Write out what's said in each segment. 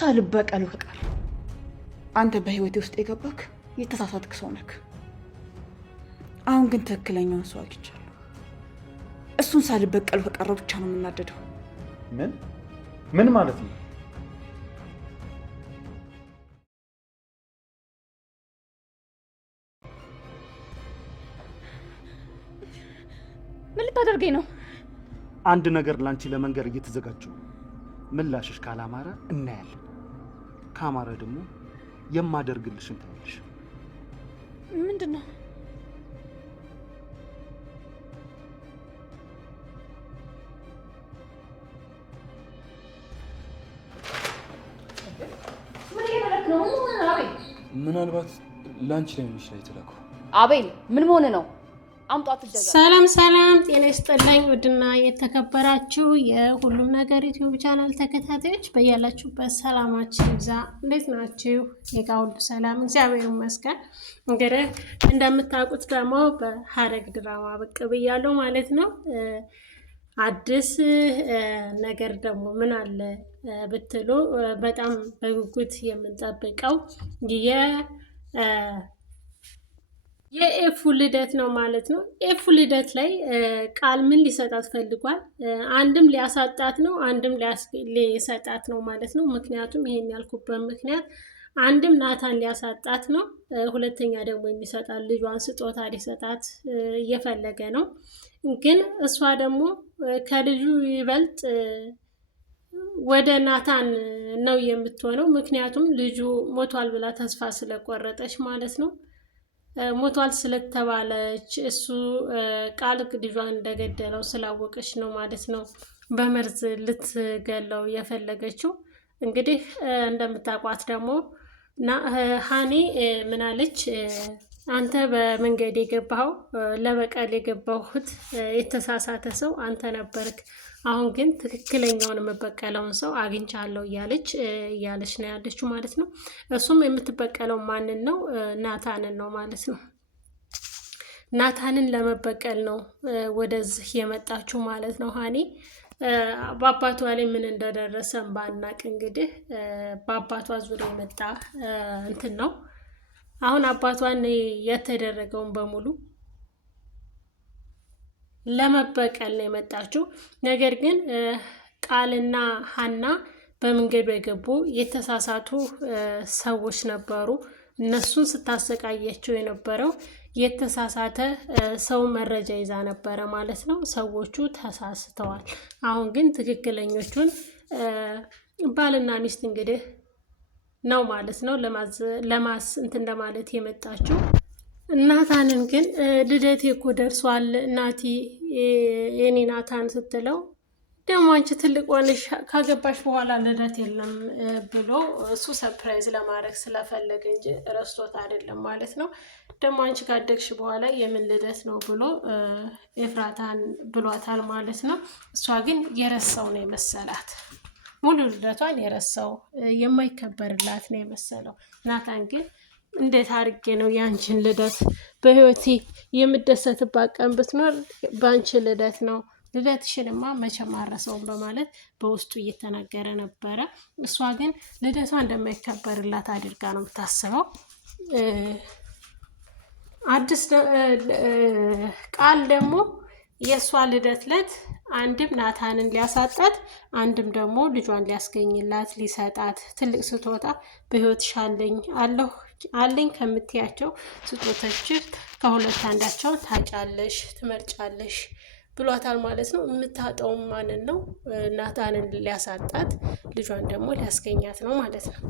ሳልበቀል ወቀር አንተ በህይወቴ ውስጥ የገባክ የተሳሳትክ ሰው ነክ። አሁን ግን ትክክለኛውን ሰው አግኝቻለሁ። እሱን ሳልበቀል ወቀረው ብቻ ነው የምናደደው። ምን ማለት ነው? ምን ልታደርገኝ ነው? አንድ ነገር ላንቺ ለመንገር እየተዘጋጀው። ምላሽሽ ካላማረ እናያለን። ካማረ ደግሞ የማደርግልሽን ታያለሽ። ምንድነው? ምናልባት ላንቺ ላይ የሚሽ ላይ ተላከው። አቤል ምን ሆነ ነው? አምጣት ደጋ። ሰላም ጤና ይስጥልኝ። ውድና የተከበራችሁ የሁሉም ነገር ዩቲዩብ ቻናል ተከታታዮች በያላችሁበት ሰላማችሁ ይብዛ። እንዴት ናችሁ? የጋር ሁሉ ሰላም እግዚአብሔር ይመስገን። እንግዲህ እንደምታውቁት ደግሞ በሐረግ ድራማ ብቅ ብያለሁ ማለት ነው። አዲስ ነገር ደግሞ ምን አለ ብትሉ በጣም በጉጉት የምንጠብቀው የኤፉ ልደት ነው ማለት ነው። ኤፉ ልደት ላይ ቃል ምን ሊሰጣት ፈልጓል? አንድም ሊያሳጣት ነው፣ አንድም ሊሰጣት ነው ማለት ነው። ምክንያቱም ይሄን ያልኩበት ምክንያት አንድም ናታን ሊያሳጣት ነው፣ ሁለተኛ ደግሞ የሚሰጣት ልጇን ስጦታ ሊሰጣት እየፈለገ ነው። ግን እሷ ደግሞ ከልጁ ይበልጥ ወደ ናታን ነው የምትሆነው። ምክንያቱም ልጁ ሞቷል ብላ ተስፋ ስለቆረጠች ማለት ነው። ሞቷል ስለተባለች እሱ ቃል ልጇን እንደገደለው ስላወቀች ነው ማለት ነው በመርዝ ልትገለው የፈለገችው። እንግዲህ እንደምታውቋት ደግሞ ሃኒ ምናለች? አንተ በመንገድ የገባኸው ለበቀል የገባሁት የተሳሳተ ሰው አንተ ነበርክ። አሁን ግን ትክክለኛውን የምበቀለውን ሰው አግኝቻለሁ እያለች ነው ያለችው ማለት ነው። እሱም የምትበቀለው ማንን ነው? ናታንን ነው ማለት ነው። ናታንን ለመበቀል ነው ወደዚህ የመጣችው ማለት ነው ሃኒ። በአባቷ ላይ ምን እንደደረሰን ባናቅ እንግዲህ በአባቷ ዙሪያ የመጣ እንትን ነው። አሁን አባቷን የተደረገውን በሙሉ ለመበቀል ነው የመጣችው። ነገር ግን ቃልና ሀና በመንገዱ የገቡ የተሳሳቱ ሰዎች ነበሩ። እነሱን ስታሰቃያቸው የነበረው የተሳሳተ ሰው መረጃ ይዛ ነበረ ማለት ነው። ሰዎቹ ተሳስተዋል። አሁን ግን ትክክለኞቹን ባልና ሚስት እንግዲህ ነው ማለት ነው ለማስ እንትን ለማለት የመጣችው። ናታንን ግን ልደቴ እኮ ደርሷል እናቲ የኔ ናታን ስትለው ደግሞ አንቺ ትልቅ ሆነሽ ካገባሽ በኋላ ልደት የለም ብሎ እሱ ሰርፕራይዝ ለማድረግ ስለፈለገ እንጂ ረስቶት አይደለም ማለት ነው። ደግሞ አንቺ ካደግሽ በኋላ የምን ልደት ነው ብሎ ኤፍራታን ብሏታል ማለት ነው። እሷ ግን የረሳው ነው የመሰላት፣ ሙሉ ልደቷን የረሳው የማይከበርላት ነው የመሰለው። ናታን ግን እንዴት አድርጌ ነው የአንቺን ልደት በህይወቴ የምደሰትባት ቀን ብትኖር በአንቺ ልደት ነው፣ ልደትሽንማ መቼም አልረሳውም በማለት በውስጡ እየተናገረ ነበረ። እሷ ግን ልደቷ እንደማይከበርላት አድርጋ ነው የምታስበው። አዲስ ቃል ደግሞ የእሷ ልደት ዕለት አንድም ናታንን ሊያሳጣት፣ አንድም ደግሞ ልጇን ሊያስገኝላት ሊሰጣት ትልቅ ስጦታ በህይወትሽ አለኝ ከምትያቸው ስጦታዎች ከሁለት አንዳቸው ታጫለሽ ትመርጫለሽ ብሏታል ማለት ነው። የምታጣውም ማንን ነው? ናታንን ሊያሳጣት፣ ልጇን ደግሞ ሊያስገኛት ነው ማለት ነው።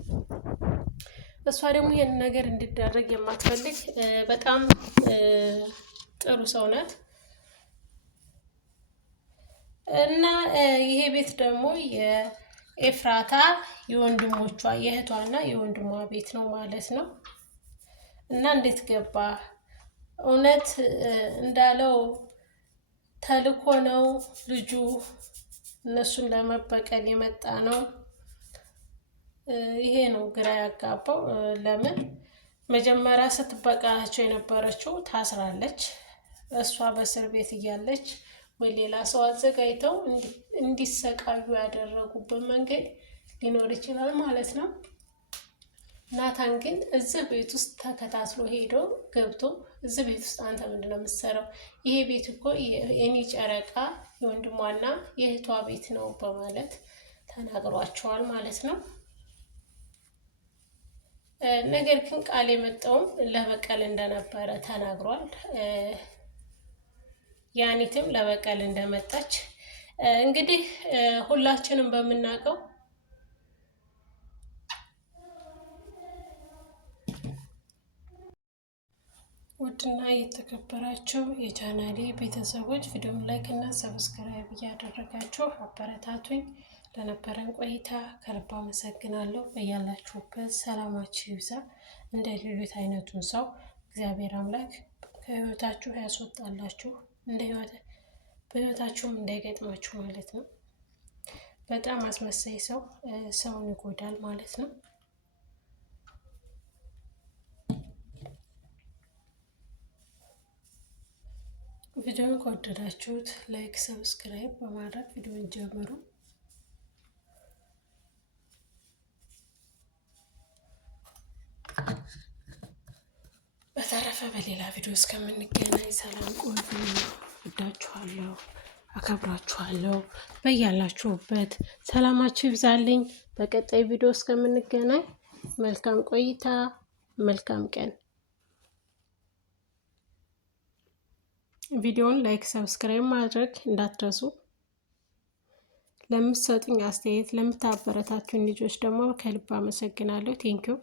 እሷ ደግሞ ይህን ነገር እንዲደረግ የማትፈልግ በጣም ጥሩ ሰው ናት። እና ይሄ ቤት ደግሞ የኤፍራታ የወንድሞቿ የእህቷና የወንድሟ ቤት ነው ማለት ነው። እና እንዴት ገባ? እውነት እንዳለው ተልኮ ነው ልጁ እነሱን ለመበቀል የመጣ ነው? ይሄ ነው ግራ ያጋባው። ለምን መጀመሪያ ስትበቀላቸው የነበረችው ታስራለች። እሷ በእስር ቤት እያለች ወይ ሌላ ሰው አዘጋጅተው እንዲሰቃዩ ያደረጉበት መንገድ ሊኖር ይችላል ማለት ነው። ናታን ግን እዚህ ቤት ውስጥ ተከታትሎ ሄዶ ገብቶ እዚህ ቤት ውስጥ አንተ ምንድነው የምትሰራው? ይሄ ቤት እኮ የኔ ጨረቃ የወንድሟና የእህቷ ቤት ነው በማለት ተናግሯቸዋል ማለት ነው። ነገር ግን ቃል የመጣውም ለበቀል እንደነበረ ተናግሯል። ያኒትም ለበቀል እንደመጣች እንግዲህ ሁላችንም በምናውቀው ውድና የተከበራችሁ የቻናሌ ቤተሰቦች ቪዲዮውን ላይክ እና ሰብስክራይብ እያደረጋችሁ አበረታቱኝ። ለነበረን ቆይታ ከልብ አመሰግናለሁ። በያላችሁበት ሰላማችሁ ይብዛ። እንደ ሌሎት አይነቱን ሰው እግዚአብሔር አምላክ ከህይወታችሁ ያስወጣላችሁ፣ በህይወታችሁም እንዳይገጥማችሁ ማለት ነው። በጣም አስመሳይ ሰው ሰውን ይጎዳል ማለት ነው። ቪዲዮውን ከወደዳችሁት ላይክ፣ ሰብስክራይብ በማድረግ ቪዲዮውን ጀምሩ። በተረፈ በሌላ ቪዲዮ እስከምንገናኝ ሰላም ቆዩ። ወዳችኋለሁ፣ አከብራችኋለሁ። በያላችሁበት ሰላማችሁ ይብዛልኝ። በቀጣይ ቪዲዮ እስከምንገናኝ መልካም ቆይታ፣ መልካም ቀን። ቪዲዮውን ላይክ ሰብስክራይብ ማድረግ እንዳትረሱ። ለምትሰጡኝ አስተያየት ለምታበረታቱኝ ልጆች ደግሞ ከልብ አመሰግናለሁ። ቴንኪው